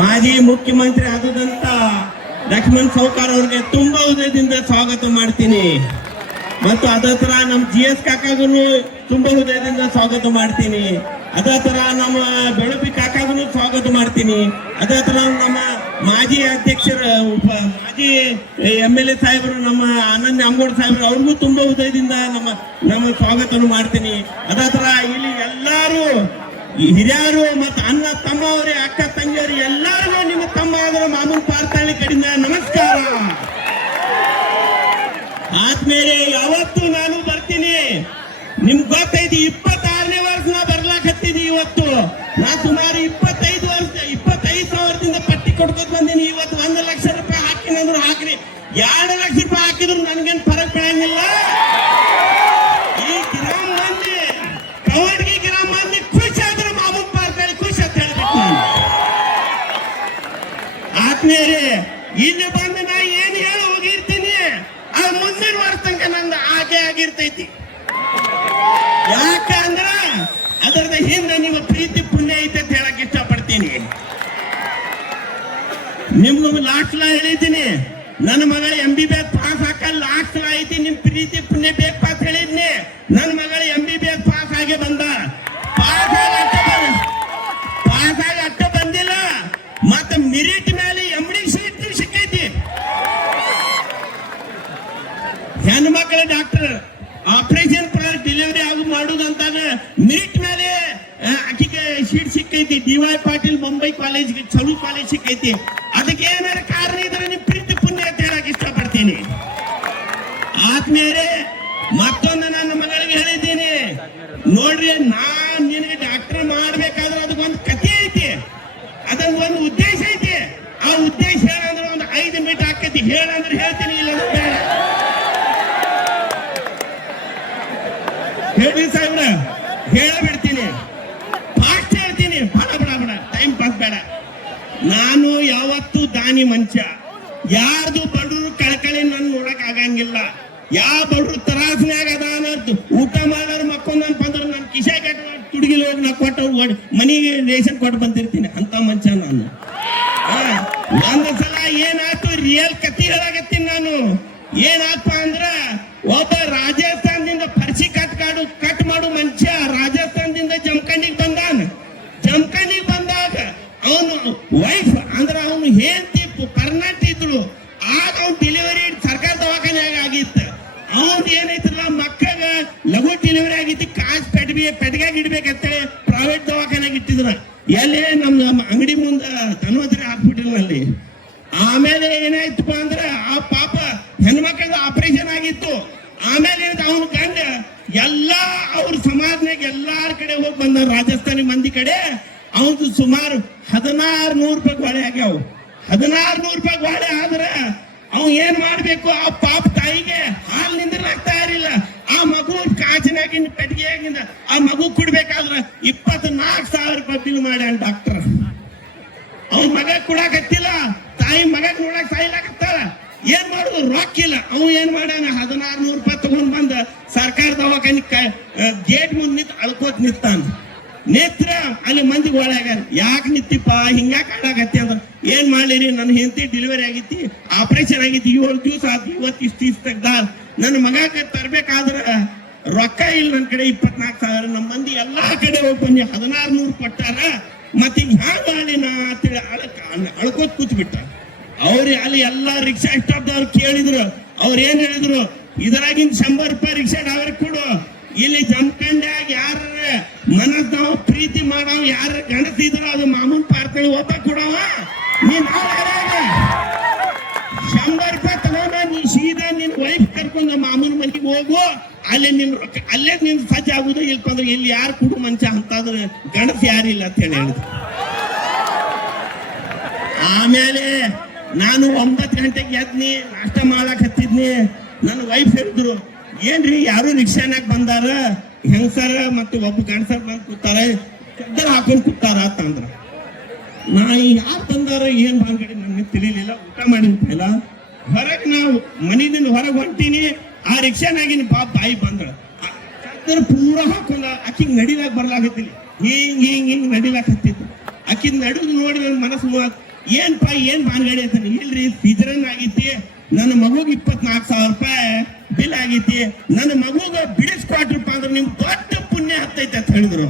ಮಾಜಿ ಮುಖ್ಯಮಂತ್ರಿ ಆದಂತ ಲಕ್ಷ್ಮಣ್ ಸೌಕಾರ್ ಅವ್ರಿಗೆ ತುಂಬಾ ಹೃದಯದಿಂದ ಸ್ವಾಗತ ಮಾಡ್ತೀನಿ. ಮತ್ತು ಅದೇ ತರ ನಮ್ಮ ಜಿ ಎಸ್ ಕಾಕಾಗೂ ತುಂಬಾ ಹೃದಯದಿಂದ ಸ್ವಾಗತ ಮಾಡ್ತೀನಿ. ಅದೇ ತರ ನಮ್ಮ ಬೆಳಪಿ ಕಾಕಾಗೂ ಸ್ವಾಗತ ಮಾಡ್ತೀನಿ. ಅದೇ ತರ ನಮ್ಮ ಮಾಜಿ ಅಧ್ಯಕ್ಷರ ಮಾಜಿ ಎಂ ಎಲ್ ಎ ಸಾಹೇಬರು, ನಮ್ಮ ಆನಂದ್ ಅಂಗೋಡ್ ಸಾಹೇಬರು ಅವ್ರಿಗೂ ತುಂಬಾ ಹೃದಯದಿಂದ ನಮ್ಮ ನಮ್ಮ ಸ್ವಾಗತವನ್ನು ಮಾಡ್ತೀನಿ. ಅದೇ ತರ ಇಲ್ಲಿ ಎಲ್ಲಾರು ಹಿರಿಯರು ಮತ್ತು ಅಣ್ಣ ತಮ್ಮವರೇ ಅಕ್ಕ, ತಂಗಿಯರು ಎಲ್ಲರಿಗೂ ನಿಮ್ಮ ತಮ್ಮ ಆದ್ರೆ ಮಾಮೂಲು ಪಾರ್ಥಾಳಿ ಕಡಿಂದ ನಮಸ್ಕಾರ. ಆದ್ಮೇಲೆ ಯಾವತ್ತು ನಾನು ಬರ್ತೀನಿ. ನಿಮ್ಗೆ ಗೊತ್ತೈತಿ, ಇಪ್ಪತ್ತಾರನೇ ವರ್ಷ ನಾ ಬರ್ಲಾಕತ್ತೀನಿ ಇವತ್ತು. ನಾ ಸುಮಾರು ಇಪ್ಪತ್ತೈದು ವರ್ಷ, ಇಪ್ಪತ್ತೈದು ಸಾವಿರದಿಂದ ಪಟ್ಟಿ ಕೊಡ್ಕೊತ ಬಂದೀನಿ. ಇವತ್ತು ಒಂದು ಇಲ್ಲಿ ಬಂದು ನಾ ಏನ್ ಹೇಳಿ ಹೋಗಿರ್ತೀನಿ. ಆ ಮುಂದಿನ ವರ್ಷ ತನಕ ನಂದು ಆಕೆ ಆಗಿರ್ತೈತಿ. ಯಾಕಂದ್ರ ಅದರದ ಹಿಂದೆ ನಿಮ್ಮ ಪ್ರೀತಿ ಪುಣ್ಯ ಐತೆ ಅಂತ ಹೇಳಕ್ ಇಷ್ಟಪಡ್ತೀನಿ. ನಿಮ್ಗೆ ಲಾಸ್ಟ್ ಲಾ ಹೇಳಿದ್ದೀನಿ. ನನ್ನ ಮಗ ಎಂ ಬಿ ಪಾಸ್ ಹಾಕ ಲಾಸ್ಟ್ ಲಾ ಐತಿ ನಿಮ್ ಪ್ರೀತಿ ಪುಣ್ಯ ಬೇಕು ಆಪರೇಷನ್ ಡೆಲಿವರಿ ಆಗು ಮಾಡುದಂತ ಮಿನಿಟ್ ಮೇಲೆ ಆಕಿಗೆ ಸೀಟ್ ಸಿಕ್ಕೈತಿ. ಡಿ ವೈ ಪಾಟೀಲ್ ಮುಂಬೈ ಕಾಲೇಜ್ಗೆ ಚಲೋ ಕಾಲೇಜ್ ಸಿಕ್ಕೈತಿ. ಅದಕ್ಕೆ ಏನಾರ ಕಾರಣ ಇದ್ರೆ ನಿಮ್ ಪ್ರೀತಿ ಪುಣ್ಯ ಅಂತ ಹೇಳಕ್ ಇಷ್ಟಪಡ್ತೀನಿ. ಆದ್ಮೇಲೆ ಮತ್ತೊಂದು ನನ್ನ ಮಗಳಿಗೆ ಹೇಳಿದ್ದೀನಿ. ನೋಡ್ರಿ, ನಾನ್ ನಿನಗೆ ಡಾಕ್ಟರ್ ಮಾಡ್ಬೇಕಾದ್ರೆ ಅದಕ್ಕೊಂದು ಕಥೆ ಐತಿ. ಅದೊಂದು ಉದ್ದೇಶ ಐತಿ. ಆ ಉದ್ದೇಶ ಹೇಳಂದ್ರೆ ಒಂದು ಐದು ಮೀಟರ್ ಆಕೈತಿ ಹೇಳಂದ್ರೆ ಹೇಳ್ತೀನಿ. ಹೇಳಬಿಡ್ತೀನಿ. ಫಾಸ್ಟ್ ಹೇಳ್ತೀನಿ. ಬಡ ಬಡ ಬಡ. ಟೈಮ್ ಪಾಸ್ ಬೇಡ. ನಾನು ಯಾವತ್ತು ದಾನಿ ಮಂಚ. ಯಾರ್ದು ಬಡವರು ಕಳ್ಕಳಿ ನನ್ ನೋಡಕ್ ಆಗಂಗಿಲ್ಲ. ಯಾವ ಬಡವರು ತರಾಸ್ನ್ಯಾಗ ಅದಾನ ಊಟ ಮಾಡೋರು ಮಕ್ಕೊಂಡ್ ಅಂತಂದ್ರೆ ನನ್ ಕಿಸೆ ಕಟ್ಟ ತುಡುಗಿಲ್ ನಾ ಕೊಟ್ಟು ಮನಿಗೆ ರೇಷನ್ ಕೊಟ್ಟು ಬಂದಿರ್ತೀನಿ. ಅಂತ ಮಂಚ ನಾನು. ಒಂದು ಸಲ ಏನಾಯ್ತು? ರಿಯಲ್ ಕತ್ತಿ ಹೇಳಾಗತ್ತೀನಿ ನಾನು. ಏನಾಯ್ತು ಅಂದ್ರ ಒಬ್ಬ ರಾಜಸ್ಥಾನದಿಂದ ಪರ್ಸಿ ಕಟ್ ಕಾಡು ಕಟ್ ಮಾಡು ಪೆಟ್ಗಾಗ ಇಡ್ಬೇಕಂತೇಳಿ ಪ್ರೈವೇಟ್ ದವಾಖಾನೆಗೆ ಇಟ್ಟಿದ್ರ. ಎಲ್ಲಿ? ನಮ್ ನಮ್ಮ ಅಂಗಡಿ ಮುಂದ ಧನ್ವಂತರಿ ಅಲ್ಲಿ. ಆಮೇಲೆ ಏನಾಯ್ತಪ್ಪ ಅಂದ್ರೆ ಆ ಪಾಪ ಹೆಣ್ಮಕ್ಳದ ಆಪರೇಷನ್ ಆಗಿತ್ತು. ಆಮೇಲೆ ಅವನು ಗಂಡ. ಎಲ್ಲಾ ಅವ್ರ ಸಮಾಜನಾಗ ಎಲ್ಲಾರ ಕಡೆ ಹೋಗಿ ಬಂದ ರಾಜಸ್ಥಾನಿ ಮಂದಿ ಕಡೆ. ಅವನು ಸುಮಾರು ಹದಿನಾರು ನೂರು ರೂಪಾಯಿ ಗೋಳೆ ಆಗ್ಯಾವ. ಹದಿನಾರು ನೂರು ರೂಪಾಯಿ ಗೋಳೆ ಆದ್ರೆ ಅವ್ ಏನ್ ಮಾಡ್ಬೇಕು? ಆ ಪಾಪ ಕಾಚಿನಾಗಿಂದ ಪೆಟ್ಟಿಗೆಯಾಗಿಂದ ಆ ಮಗು ಕುಡ್ಬೇಕಾದ್ರ ಇಪ್ಪತ್ನಾಲ್ಕು ಸಾವಿರ ರೂಪಾಯಿ ಬಿಲ್ ಮಾಡ್ಯಾನ ಡಾಕ್ಟರ್ ಅವ್ನ ಮಗ ಕೊಡಾಕತ್ತಿಲ್ಲ, ತಾಯಿ ಮಗ ನೋಡಕ್ ಸಾಯ್ಲಾಕತ್ತಾಳ ಏನ್ ಮಾಡುದು? ರೊಕ್ಕ ಇಲ್ಲ. ಅವ್ ಏನ್ ಮಾಡ್ಯಾನ? ಹದಿನಾರು ನೂರು ರೂಪಾಯಿ ತಗೊಂಡ್ ಬಂದ ಸರ್ಕಾರ ದವಾಖಾನಿ ಗೇಟ್ ಮುಂದ್ ನಿಂತ ಅಳ್ಕೋತ್ ನಿಂತಾನ. ನೇತ್ರ ಅಲ್ಲಿ ಮಂದಿ ಒಳಗ ಯಾಕೆ ನಿಂತಿಪ್ಪ? ಹಿಂಗ್ಯಾಕ ಕಾಡಾಕತ್ತಿ ಅಂದ್ರ, ಏನ್ ಮಾಡ್ಲಿರಿ? ನನ್ನ ಹೆಂಡತಿ ಡೆಲಿವರಿ ಆಗಿತ್ತಿ ಆಪರೇಷನ್ ಆಗಿತ್ತು ಏಳು ದಿವಸ ಆದ್ ಇವತ್ತು ಇಷ್ಟು ಇಷ್ಟ ನನ್ನ ಮಗ ತರ್ಬೇಕಾದ್ರ ರೊಕ್ಕ ಇಲ್ಲ ನನ್ನ ಕಡೆ ಇಪ್ಪತ್ನಾಲ್ಕು ಸಾವಿರ ನಮ್ಮ ಮಂದಿ ಎಲ್ಲಾ ಕಡೆ ಹೋಗಿ ಹದಿನಾರು ನೂರು ಕೊಟ್ಟಾರ, ಮತ್ತೆ ಹ್ಯಾಂಗ ಮಾಡಿ ನಾ ಅಂತೇಳಿ ಅಳಕ ಅಳ್ಕೋತ್ ಕೂತ್ ಬಿಟ್ಟ ಅವ್ರು ಅಲ್ಲಿ ಎಲ್ಲಾ ರಿಕ್ಷಾ ಸ್ಟಾಪ್ದವ್ರು ಕೇಳಿದ್ರು, ಅವ್ರು ಏನ್ ಹೇಳಿದ್ರು ಇದರಾಗಿನ್ ಶಂಬರ್ ರೂಪಾಯಿ ರಿಕ್ಷಾ ಡ್ರೈವರ್ ಕೊಡು. ಇಲ್ಲಿ ಜಮಖಂಡ್ಯಾಗ ಯಾರ ಮನಸ್ನಾವ್ ಪ್ರೀತಿ ಮಾಡವ್ ಯಾರ ಗಣತಿದ್ರು ಅದು ಮಾಮೂನ್ ಪಾರ್ತಳಿ ಒಬ್ಬ ಕೊಡವ ನೀನ್ ಶಂಬರ್ ರೂಪಾಯಿ ತಗೊಂಡ ನೀ ಸೀದಾ ನಿನ್ ವೈಫ್ ಕರ್ಕೊಂಡು ನಮ್ಮ ಮಾಮನ ಮನೆಗೆ ಹೋಗು. ಅಲ್ಲೇ ನಿನ್ ಅಲ್ಲೇ ನಿನ್ ಸಜ್ಜ ಆಗುದು ಬಂದ್ರೆ ಇಲ್ಲಿ ಯಾರು ಕುಡು ಮಂಚ ಅಂತಾದ್ರೆ ಗಣಸ್ ಯಾರಿಲ್ಲ ಅಂತ ಹೇಳಿ ಹೇಳಿದ್ರು. ಆಮೇಲೆ ನಾನು ಒಂಬತ್ತು ಗಂಟೆಗೆ ಎದ್ನಿ, ನಾಷ್ಟ ಮಾಡಕ್ ಹತ್ತಿದ್ನಿ. ನನ್ನ ವೈಫ್ ಹೇಳಿದ್ರು, ಏನ್ರಿ, ಯಾರು ರಿಕ್ಷಾನಾಗ ಬಂದಾರ? ಹೆಂಗಸರ ಮತ್ತೆ ಒಬ್ಬ ಗಂಡಸರ್ ಬಂದು ಕೂತಾರ? ಚದ್ದರ್ ಹಾಕೊಂಡು ಕೂತಾರ? ಅಂತಂದ್ರ ನಾ ಯಾರು ತಂದಾರ, ಏನ್ ಬಂದ್ಗಡೆ ನನಗೆ ತಿಳಿಲಿಲ್ಲ. ಊಟ ಮಾಡಿಲ್ಲ ಹೊರಗ್ ನಾವು ಮನೆಯಿಂದ ಹೊರಗೆ ಹೊಂಟೀನಿ ಆ ರಿಕ್ಷಾನಾಗಿನ ಬಾ ಬಾಯಿ ಬಂದಳು. ಪೂರ ಹಾಕೊಂಡ, ಆಕಿಗೆ ನಡಿಲಾಕ್ ಬರ್ಲಾಗತ್ತಿಲ್ಲ ಹಿಂಗ್ ಹಿಂಗ್ ಹಿಂಗ್ ನಡಿಲಾಕ್ ಹತ್ತಿತ್ತು ಆಕಿನ ನಡುದು ನೋಡಿ ನನ್ನ ಮನಸ್ಸು ಏನ್ಪ, ಏನ್ ಬಾನ್ಗಡಿ ಅಂತ ಇಲ್ರಿ ಸಿಜರನ್ ಆಗೈತಿ. ನನ್ನ ಮಗುಗೆ ಇಪ್ಪತ್ನಾಲ್ಕು ಸಾವಿರ ರೂಪಾಯಿ ಬಿಲ್ ಆಗೈತಿ. ನನ್ನ ಮಗುಗ ಬಿಡಿಸ್ಕೊಟ್ರಪ್ಪ ಅಂದ್ರೆ ನಿಮ್ ದೊಡ್ಡ ಪುಣ್ಯ ಹತ್ತೈತೆ ಅಂತ ಹೇಳಿದ್ರು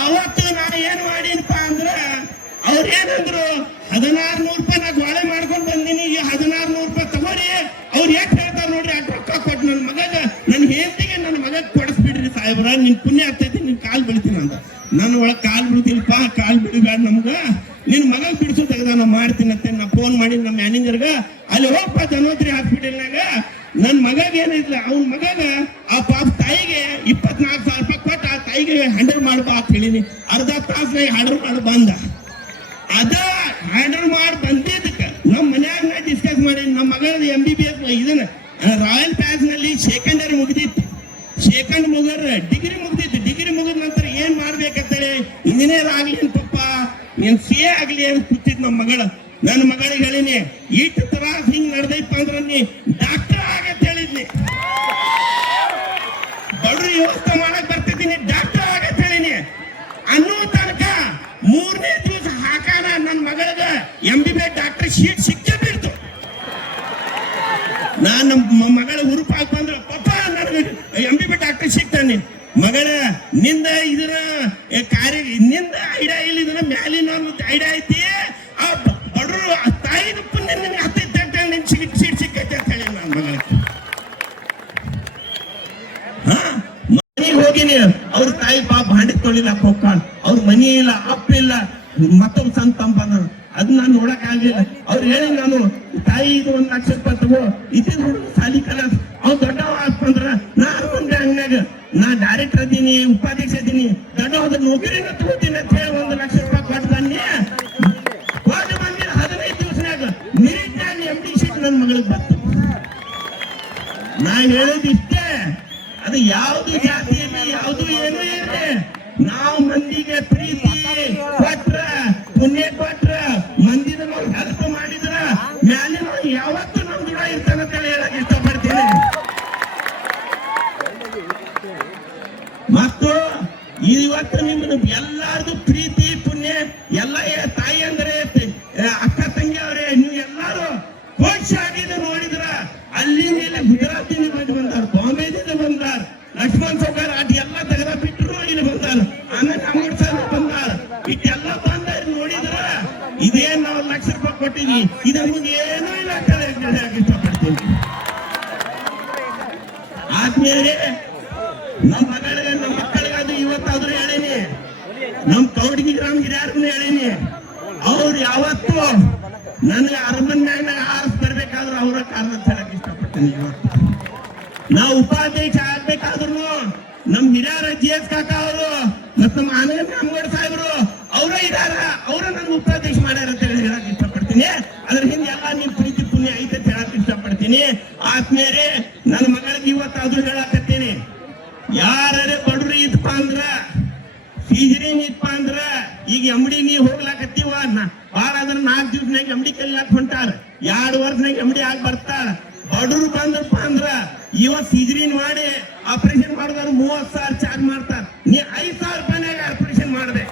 ಅವತ್ತು ನಾನು ಏನ್ ಮಾಡಿನಪ್ಪ ಅಂದ್ರ ಅವ್ರ ಏನಂದ್ರು ಹದಿನಾರು ನೂರು ರೂಪಾಯಿ ನಾ ಗ್ವಾಳೆ ಮಾಡ್ಕೊಂಡು ಬಂದಿನಿ, ಈ ಹದಿನಾರು ನೂರು ರೂಪಾಯಿ ತಗೋರಿ. ಅವ್ರು ಯಾಕೆ ಹೇಳ್ತಾರ ನೋಡ್ರಿ ಅಟ್ ರೊಕ್ಕ ಕೊಟ್ಟು ನನ್ನ ಮಗಗ ನನ್ನ ಹೆಂಡತಿಗೆ ನನ್ನ ಮಗಗ್ ಕೊಡಿಸ್ಬಿಡ್ರಿ ಸಾಹೇಬ್ರ, ನಿನ್ ಪುಣ್ಯ ಆಗ್ತೈತಿ, ನಿನ್ ಕಾಲ್ ಬೀಳ್ತೀನಿ ಅಂತ ನನ್ನ ಒಳಗ್ ಕಾಲ್ ಪಾ ಕಾಲ್ ಬಿಡಬೇಡ ನಮ್ಗ. ನಿನ್ ಮಗ ಬಿಡಿಸು ತೆಗೆದ ನಾ ಮಾಡ್ತೀನಿ ಅಂತ, ನಾ ಫೋನ್ ಮಾಡಿ ನಮ್ಮ ಮ್ಯಾನೇಜರ್ಗ ಅಲ್ಲಿ ಹೋಗಪ್ಪ ಹಾಸ್ಪಿಟಲ್ ಹಾಸ್ಪಿಟಲ್ನಾಗ ನನ್ ಮಗಗ ಏನೈತಿಲ್ಲ ಅವ್ನ ಮಗಗ ಆ ಪಾಪ ತಾಯಿಗೆ ಇಪ್ಪತ್ನಾಲ್ಕು ಸಾವಿರ ರೂಪಾಯಿ ಕೊಟ್ಟು, ಆ ತಾಯಿಗೆ ಹ್ಯಾಂಡಲ್ ಮಾಡ್ಬಾ ಅಂತ ಹೇಳಿನಿ. ಅರ್ಧ ತಾಸು ಹ್ಯಾಂಡಲ್ ಮಾಡಿ ಬಂದ. ಅದ ಹ್ಯಾಂಡಲ್ ಮಾಡಿ ಬಂದಿದ್ದಕ್ಕೆ. ನಮ್ಮ ಮನ್ಯಾಗ ನಾ ಡಿಸ್ಕಸ್ ಮಾಡೇನಿ ನಮ್ಮ ಮಗಳದ ಎಂ ಬಿ ಬಿ ಎಸ್ ಇದನ್ನ. ರಾಯಲ್ ಪ್ಯಾಸ್ನಲ್ಲಿ ಸೆಕೆಂಡರಿ ಮುಗಿದಿತ್ತು. ಸೆಕೆಂಡ್ ಮುಗರ್ ಡಿಗ್ರಿ ಮುಗಿದಿತ್ತು. ಡಿಗ್ರಿ ಮುಗಿದ ನಂತರ ಏನ್ ಮಾಡ್ಬೇಕಂತೇಳಿ ಇಂಜಿನಿಯರ್ ಆಗ್ಲಿ ಪಪ್ಪ, ನೀನ್ ಸಿ ಎ ಆಗ್ಲಿ ಅಂತ ಕೂತಿದ್ ನಮ್ಮ ಮಗಳ. ನನ್ನ ಮಗಳಿಗೆ ಹೇಳಿನಿ, ಇಷ್ಟು ತರ ಹಿಂಗ್ ನಡೆದೈಪ್ಪ ಅಂದ್ರ ನೀ ಡಾಕ್ಟರ್ ಆಗತ್ ಹೇಳಿದ್ನಿ. ಬಡ್ರಿ ವ್ಯವಸ್ಥೆ ಮಾಡಕ್ ಶೀಟ್ ಸಿಕ್ಕೇ ಬೀಳ್ತು ನಾನ್ ನಮ್ಮ ಮಗಳ ಹುರುಪ್ ಹಾಕ್ ಬಂದ್ರೆ, ಪಪ್ಪ, ನನಗೆ ಎಂ ಬಿ ಬಿ ಡಾಕ್ಟರ್ ಸಿಗ್ತಾನೆ ಮಗಳ, ನಿಂದ ಇದರ ಕಾರ್ಯ ನಿಂದ ಐಡಿಯಾ ಇಲ್ಲ ಮ್ಯಾಲಿನ ಐಡಿಯಾ ಐತಿ. ಆ ಬಡರು ತಾಯಿನ ನಿನ್ಗೆ ಹತ್ತೈತೆ ಅಂತ ನಿನ್ ಸೀಟ್ ಸೀಟ್ ಸಿಕ್ಕೈತೆ ಅಂತ ಹೇಳಿ ನಾನು ಮಗಳ ಹಾ? ಹೋಗಿನಿ ಅವ್ರ ತಾಯಿ ಪಾಪ ಭಾಂಡಿ ತೊಳಿಲಾಕ ಹೋಗ್ತಾಳ ಅವ್ರ ಮನಿ ಇಲ್ಲ, ಅಪ್ಪ ಇಲ್ಲ. ಮತ್ತೊಂದು ಸಂತ ತಂಪನ ಅದ್ ನಾನು ನೋಡಕ್ ಅವ್ರು ಹೇಳಿ ನಾನು ತಾಯಿ ಇದು ಒಂದ್ ಲಕ್ಷ ರೂಪಾಯಿ ತಗೋ ಇದ್ದಿದ್ ಹುಡುಗ ಸಾಲಿ ಕಲಾಸ್ ಅವ್ನು ದೊಡ್ಡವ ಅಂತಂದ್ರ ನಾನು ಒಂದು ಅಂಗನ್ಯಾಗ ನಾ ಡೈರೆಕ್ಟರ್ ಅದೀನಿ ಉಪಾಧ್ಯಕ್ಷ ಅದೀನಿ ದೊಡ್ಡವಾದ ನೌಕರಿ ನೌಕರಿನ ತಗೋತೀನಿ ಅಂತ ಹೇಳಿ ಒಂದ್ ಲಕ್ಷ ರೂಪಾಯಿ ಕೊಟ್ಟು ಬನ್ನಿ ಹೋದ ಬಂದಿನ ಹದಿನೈದು ದಿವಸನಾಗ ಮಿರಿಟ್ನಾಗ ಎಂ ಡಿ ಶೀಟ್ ನನ್ನ ಮಗಳಿಗೆ ಬಂತು. ನಾ ಹೇಳೋದು ಇಷ್ಟೇ. ಅದು ಯಾವುದು ಜಾತಿಯಲ್ಲಿ, ಯಾವುದು ಏನೂ ಇಲ್ಲ ನಾವು ಮಂದಿಗೆ ಪ್ರೀತಿ ಪುಣ್ಯ ಕೊಟ್ರ ಮಂದಿನ ನಾವು ಹೆಲ್ಪ್ ಮಾಡಿದ್ರ ಮ್ಯಾಲಿನ ಯಾವತ್ತೂ ನಮ್ ದೂರ ಅಂತ ಹೇಳಕ್ ಇಷ್ಟಪಡ್ತೀನಿ. ಮತ್ತು ಇವತ್ತು ನಿಮ್ಮನ್ನು ಎಲ್ಲಾರ್ದು ಪ್ರೀತಿ ಇದೇನ್ ನಾವು ಲಕ್ಷ ರೂಪಾಯಿ ಕೊಟ್ಟಿದ್ವಿ ಇದು ಮುಂದೆ ಏನೂ ಇಲ್ಲ ಇಷ್ಟಪಡ್ತೀನಿ? ಆದ್ಮೇಲೆ ನಮ್ಮ ಮಗಳಿಗೆ ನಮ್ಮ ಮಕ್ಕಳಿಗಾದ್ರು ಇವತ್ತಾದ್ರೂ ಹೇಳೀನಿ. ನಮ್ ಕೌಡಿಗಿ ಗ್ರಾಮಗಿರಿ ಹಿರಿಯರ್ಗೂ ಹೇಳೀನಿ. ಅವ್ರು ಯಾವತ್ತು ನನಗೆ ಅರಮನ್ಯಾಗ ಆರಿಸ್ ಬರ್ಬೇಕಾದ್ರೆ ಅವರ ಕಾರಣ ಹೇಳಕ್ ಇಷ್ಟಪಡ್ತೀನಿ ಇವತ್ತು. ನಾವು ಉಪಾಧ್ಯಕ್ಷ ಆಗ್ಬೇಕಾದ್ರು ನಮ್ ಹಿರಿಯರ ಜಿ ಎಸ್ ಕಾಕ ಅವರು ಮತ್ತು ನಮ್ಮ ಆನಂದ ರಾಮಗೌಡ ಸಾಹೇಬರು ಅವರೇ ಇದಾರ, ಅವರು ನನ್ಗೆ ಉಪದೇಶ ಮಾಡ್ಯಾರ ಅಂತ ಹೇಳಿ ಹೇಳಕ್ ಇಷ್ಟಪಡ್ತೀನಿ. ಅದ್ರ ಹಿಂದೆ ಎಲ್ಲ ನಿಮ್ ಪ್ರೀತಿ ಪುಣ್ಯ ಐತೆ ಅಂತ ಹೇಳಕ್ ಇಷ್ಟಪಡ್ತೀನಿ. ಆತ್ಮೀಯರೇ, ನನ್ನ ಮಗಳಿಗೆ ಇವತ್ತಾದ್ರೂ ಹೇಳಕತ್ತೀನಿ. ಯಾರೇ ಬಡ್ರಿ ಇದ್ಪ ಅಂದ್ರ ಸೀಜರಿನ್ ಇದ್ಪ ಅಂದ್ರ, ಈಗ ಎಮ್ಡಿ ನೀ ಹೋಗ್ಲಾಕತ್ತೀವ ಬಾಳ ಅದ್ರ ನಾಲ್ಕು ದಿವ್ಸನಾಗ ಎಮ್ಡಿ ಕಲಿಯಾಕ ಹೊಂಟಾರ. ಎರಡು ವರ್ಷನಾಗ ಎಮ್ಡಿ ಆಗಿ ಬರ್ತಾಳ ಬಡ್ರು ಬಂದ್ರಪ್ಪ ಅಂದ್ರ, ಇವತ್ ಸೀಜರಿನ್ ಮಾಡಿ ಆಪರೇಷನ್ ಮಾಡಿದವ್ರು ಮೂವತ್ ಸಾವಿರ ಚಾರ್ಜ್ ಮಾಡ್ತಾರ. ನೀ ಐದ್ ಸಾವಿರ ರೂಪಾಯಿನಾಗ ಆಪರೇಷನ್ ಮಾಡ್ಬೇಕು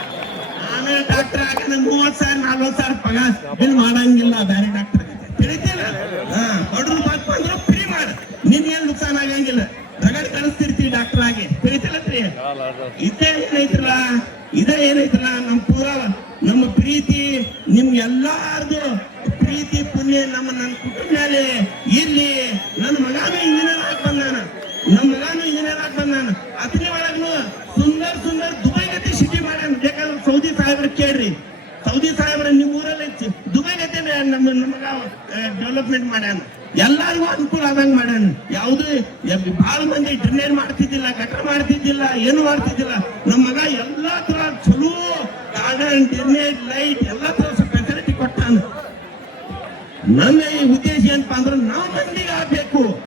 ಡಾಕ್ಟರ್ ನಂಗೆ ಮೂವತ್ ಸಾವಿರ ನಲ್ವತ್ ಸಾವಿರ ಪಗಾರ. ಬಿಲ್ ಮಾಡಂಗಿಲ್ಲ ಬೇರೆ ಡಾಕ್ಟರ್ ತಿಳಿತಿಲ್ಲ ಹಾ ಬಡ್ರು ಬಾತ್ ಬಂದ್ರು ಫ್ರೀ ಮಾಡ. ನಿನ್ ಏನ್ ನುಕ್ಸಾನ್ ಆಗಂಗಿಲ್ಲ ರಗಡ್ ಕಳಿಸ್ತಿರ್ತೀವಿ ಡಾಕ್ಟರ್ ಆಗಿ. ತಿಳಿತಿಲ್ಲತ್ರಿ ಇದೇ ಏನೈತ್ರಲ್ಲ ಇದೇ ಏನೈತ್ರಲ್ಲ ನಮ್ ಪೂರ ನಮ್ಮ ಪ್ರೀತಿ ನಿಮ್ಗೆಲ್ಲಾರ್ದು ಪ್ರೀತಿ, ಪುಣ್ಯ ನಮ್ಮ ನನ್ನ ಕುಟುಂಬ ಮೇಲೆ. ಇರ್ಲಿ. ನನ್ನ ಮಗನೂ ಇಂಜಿನಿಯರ್ ಆಗಿ ಬಂದಾನ. ನಮ್ಮ ಮಗನೂ ಇಂಜಿನಿಯರ್ ಆಗಿ ಬಂದಾನ. ಅತನಿ ಒಳಗ್ನು ಸಾಹೇಬ್ರ ಕೇಳ್ರಿ. ಸೌದಿ ಸಾಹೇಬ್ರ ನಿಮ್ಮ ಊರಲ್ಲಿ ಚಿ- ದುಬೈ ಗತಿ ನಮ್ಮ ನಮಗ ಡೆವಲಪ್ಮೆಂಟ್ ಮಾಡ್ಯಾನ. ಎಲ್ಲಾರಿಗೂ ಅನುಕೂಲ ಆದಂಗ ಮಾಡ್ಯಾನ. ಯಾವ್ದು ಬಹಳ ಮಂದಿ ಡ್ರೈನೇಜ್ ಮಾಡ್ತಿದ್ದಿಲ್ಲ, ಗಟ್ರ ಮಾಡ್ತಿದ್ದಿಲ್ಲ, ಏನು ಮಾಡ್ತಿದ್ದಿಲ್ಲ. ನಮ್ಮ ಮಗ ಎಲ್ಲಾ ತರ ಚಲೋ ಗಾರ್ಡನ್ ಡ್ರೈನೇಜ್ ಲೈಟ್ ಎಲ್ಲಾ ತರ ಫೆಸಿಲಿಟಿ ಕೊಟ್ಟಾನ. ನನ್ನ ಈ ಉದ್ದೇಶ ಏನಪ್ಪಾ ಅಂದ್ರೆ ನಾವು ಮಂದಿಗೆ ಆಗ್ಬೇಕು.